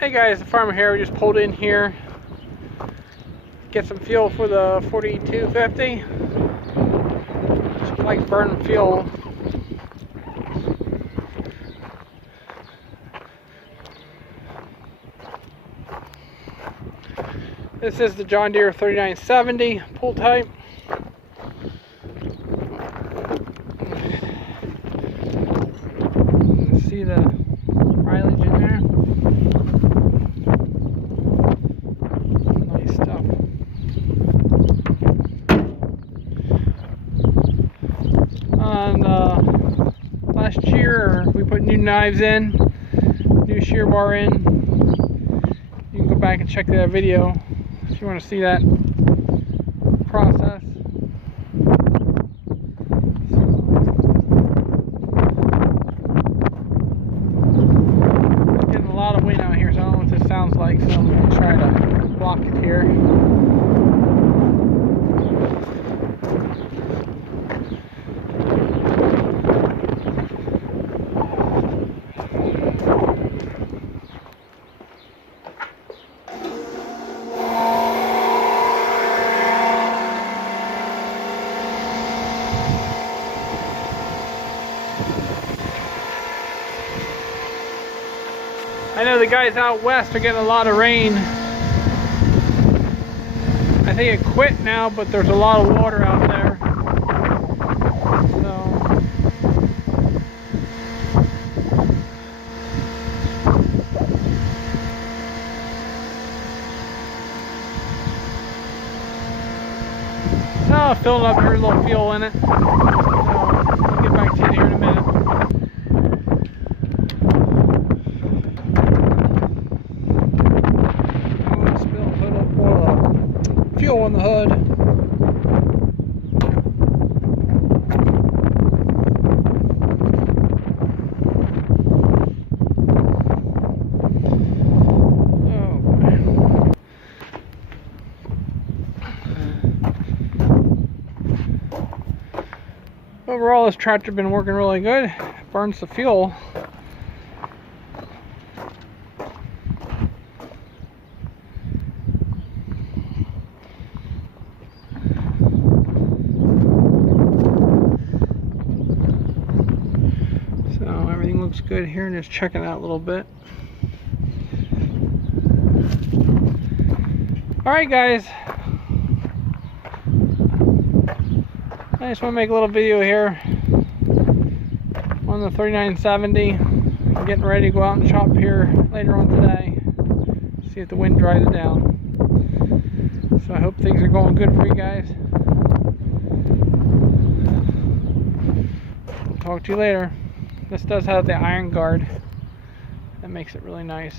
Hey guys, the farmer here. We just pulled in here, get some fuel for the 4250. Just like burning fuel. This is the John Deere 3970 pull type. See the mileage in there. Nice stuff. And last year we put new knives in, new shear bar in. You can go back and check that video if you want to see that process. Getting a lot of wind out here, so I don't know what this sounds like, so I'm going to try to block it here. I know the guys out west are getting a lot of rain. I think it quit now, but there's a lot of water out there. So, filling up here, a little fuel in it. So, I'll get back to you here in a minute. Fuel on the hood. Overall, this tractor's been working really good. Burns the fuel. Everything looks good here, and just checking out a little bit. Alright guys, I just want to make a little video here on the 3970. I'm getting ready to go out and chop here later on today, see if the wind dries it down. So I hope things are going good for you guys. Talk to you later. This does have the iron guard. That makes it really nice.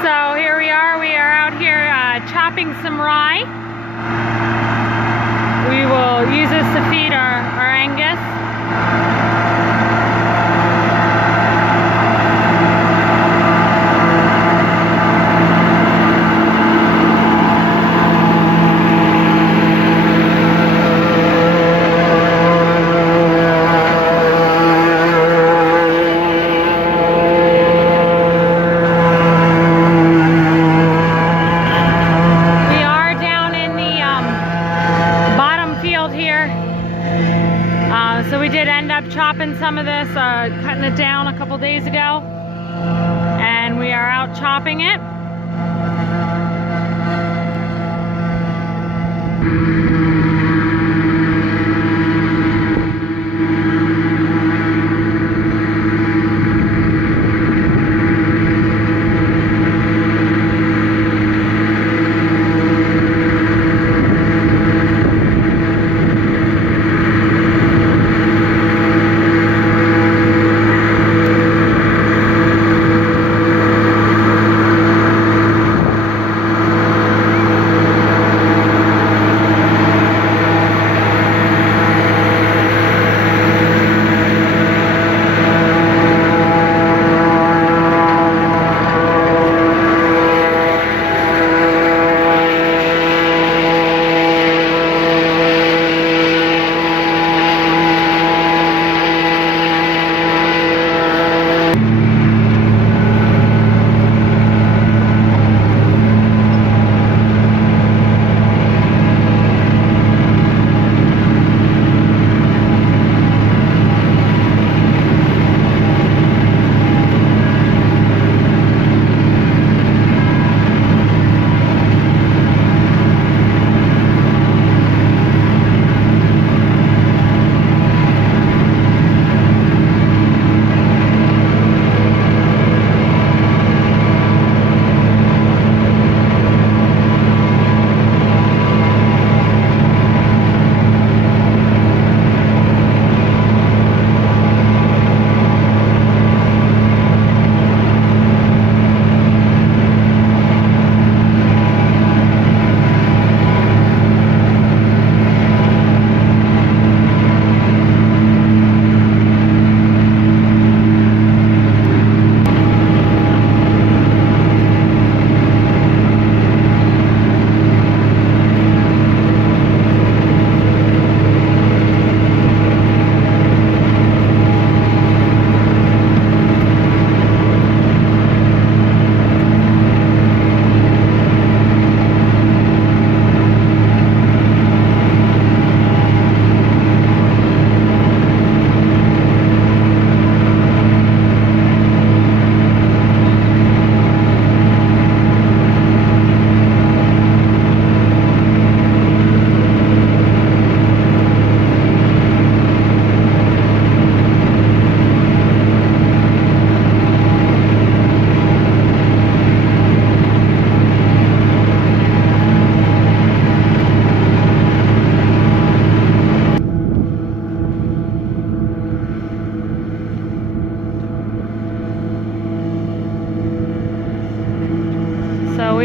So here we are out here chopping some rye. We will use this to feed our Angus. So we did end up chopping some of this, cutting it down a couple days ago, and we are out chopping it.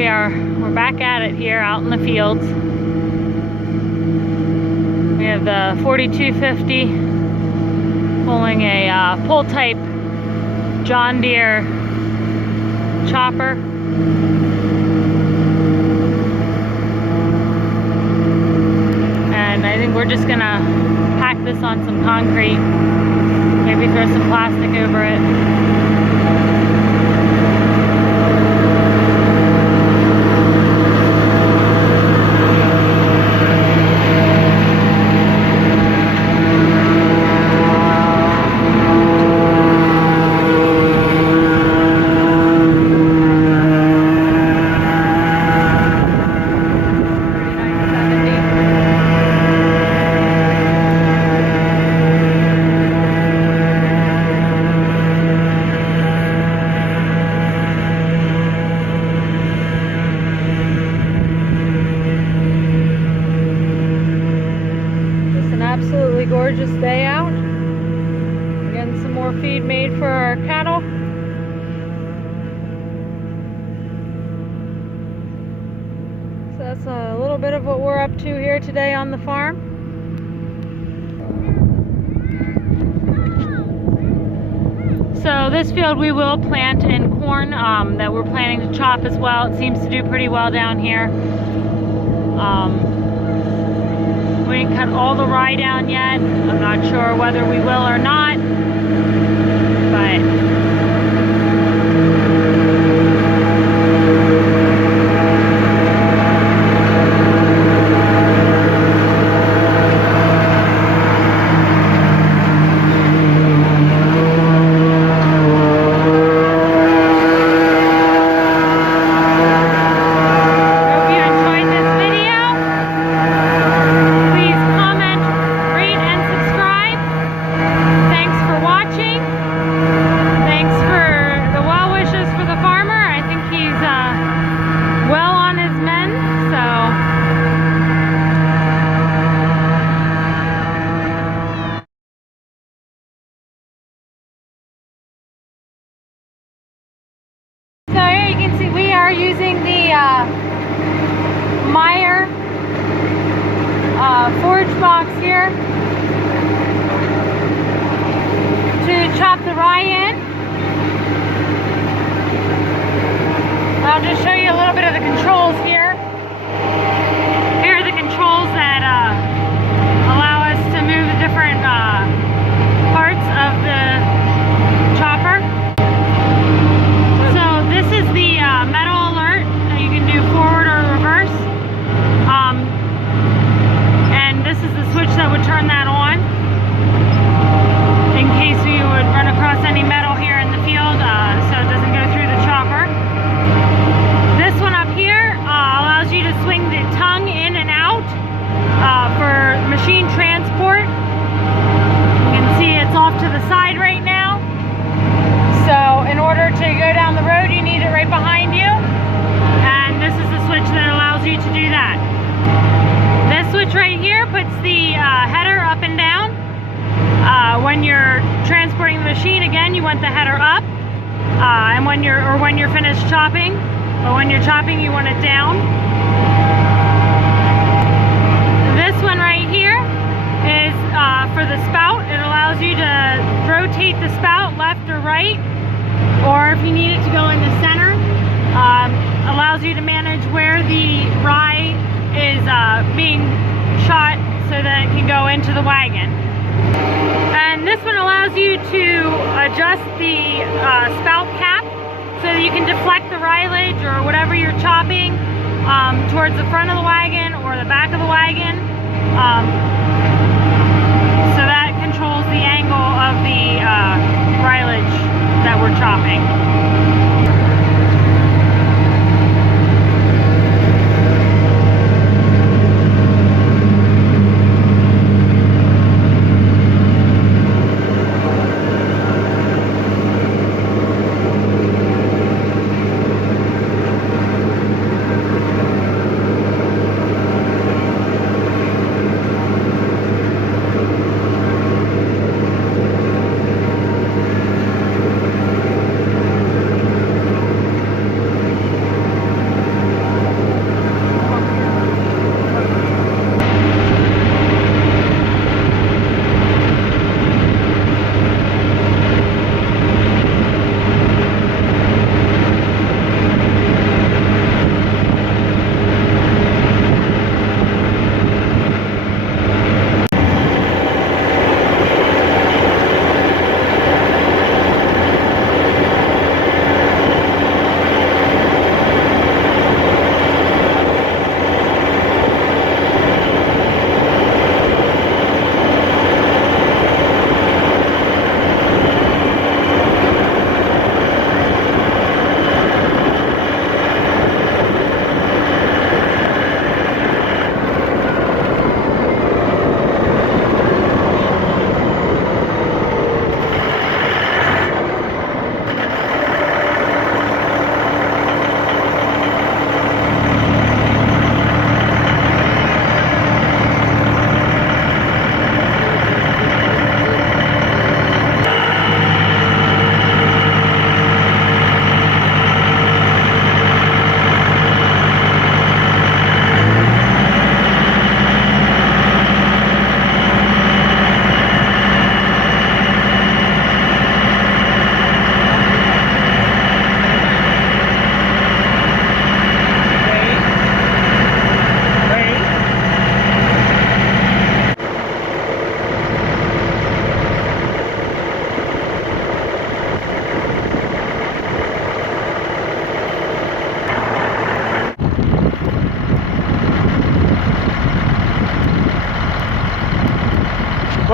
we're back at it here out in the fields. We have the 4250 pulling a pull type John Deere chopper. And I think we're just gonna pack this on some concrete, maybe throw some plastic over it. Absolutely gorgeous day out. Getting some more feed made for our cattle. So that's a little bit of what we're up to here today on the farm. So this field we will plant in corn that we're planning to chop as well. It seems to do pretty well down here. We didn't cut all the rye down yet. I'm not sure whether we will or not, but using the Meyer forage box here to chop the rye in. I'll just show you a little bit of the controls here. Here are the controls that allow us to move the different parts of the chopper. So this is the metal alert. You can do forward or reverse. And this is the switch that would turn that on in case you would run across any metal here in the field, so it doesn't go through the chopper. This one up here allows you to swing the tongue in and out for machine transport. You can see it's off to the side right now. So in order to go down the road, you need it right behind you. And this is the switch that allows you to do that. This switch right here puts the header up and down. When you're transporting the machine, again, you want the header up. And when you're finished chopping, but when you're chopping, you want it down. This one right here is for the spout. It allows you to rotate the spout left or right, or if you need it to go in the center. Allows you to manage where the rye is being shot so that it can go into the wagon. And this one allows you to adjust the spout cap so that you can deflect the rylage or whatever you're chopping towards the front of the wagon or the back of the wagon. So that controls the angle of the rylage that we're chopping.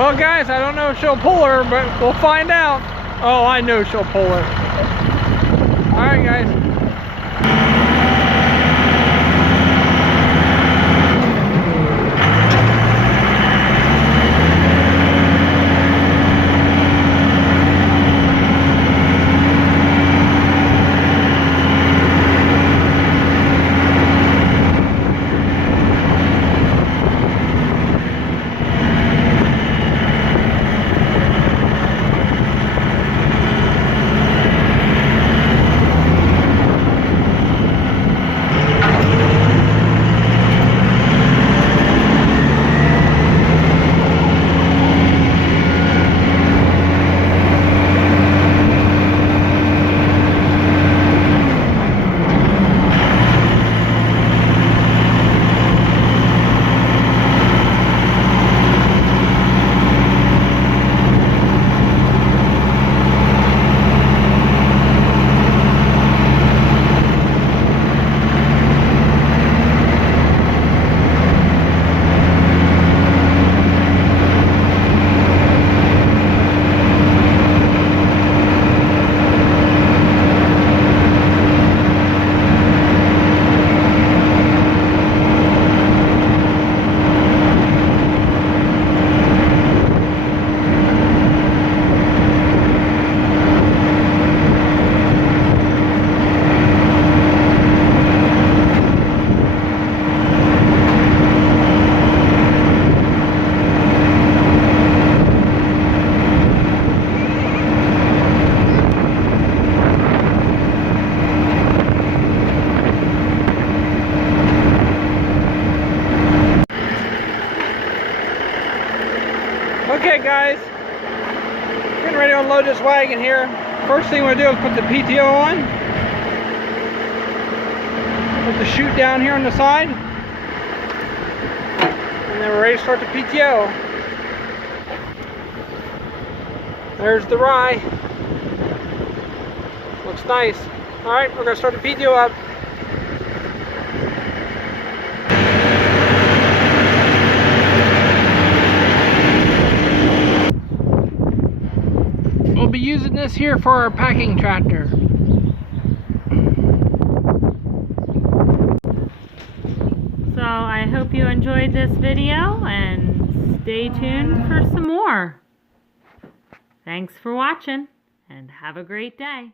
Well, guys, I don't know if she'll pull her, but we'll find out. Oh, I know she'll pull her. All right, guys. Okay, guys, getting ready to unload this wagon here. First thing we're going to do is put the PTO on. Put the chute down here on the side. And then we're ready to start the PTO. There's the rye. Looks nice. Alright, we're going to start the PTO up. We'll be using this here for our packing tractor. So I hope you enjoyed this video and stay tuned for some more. Thanks for watching and have a great day.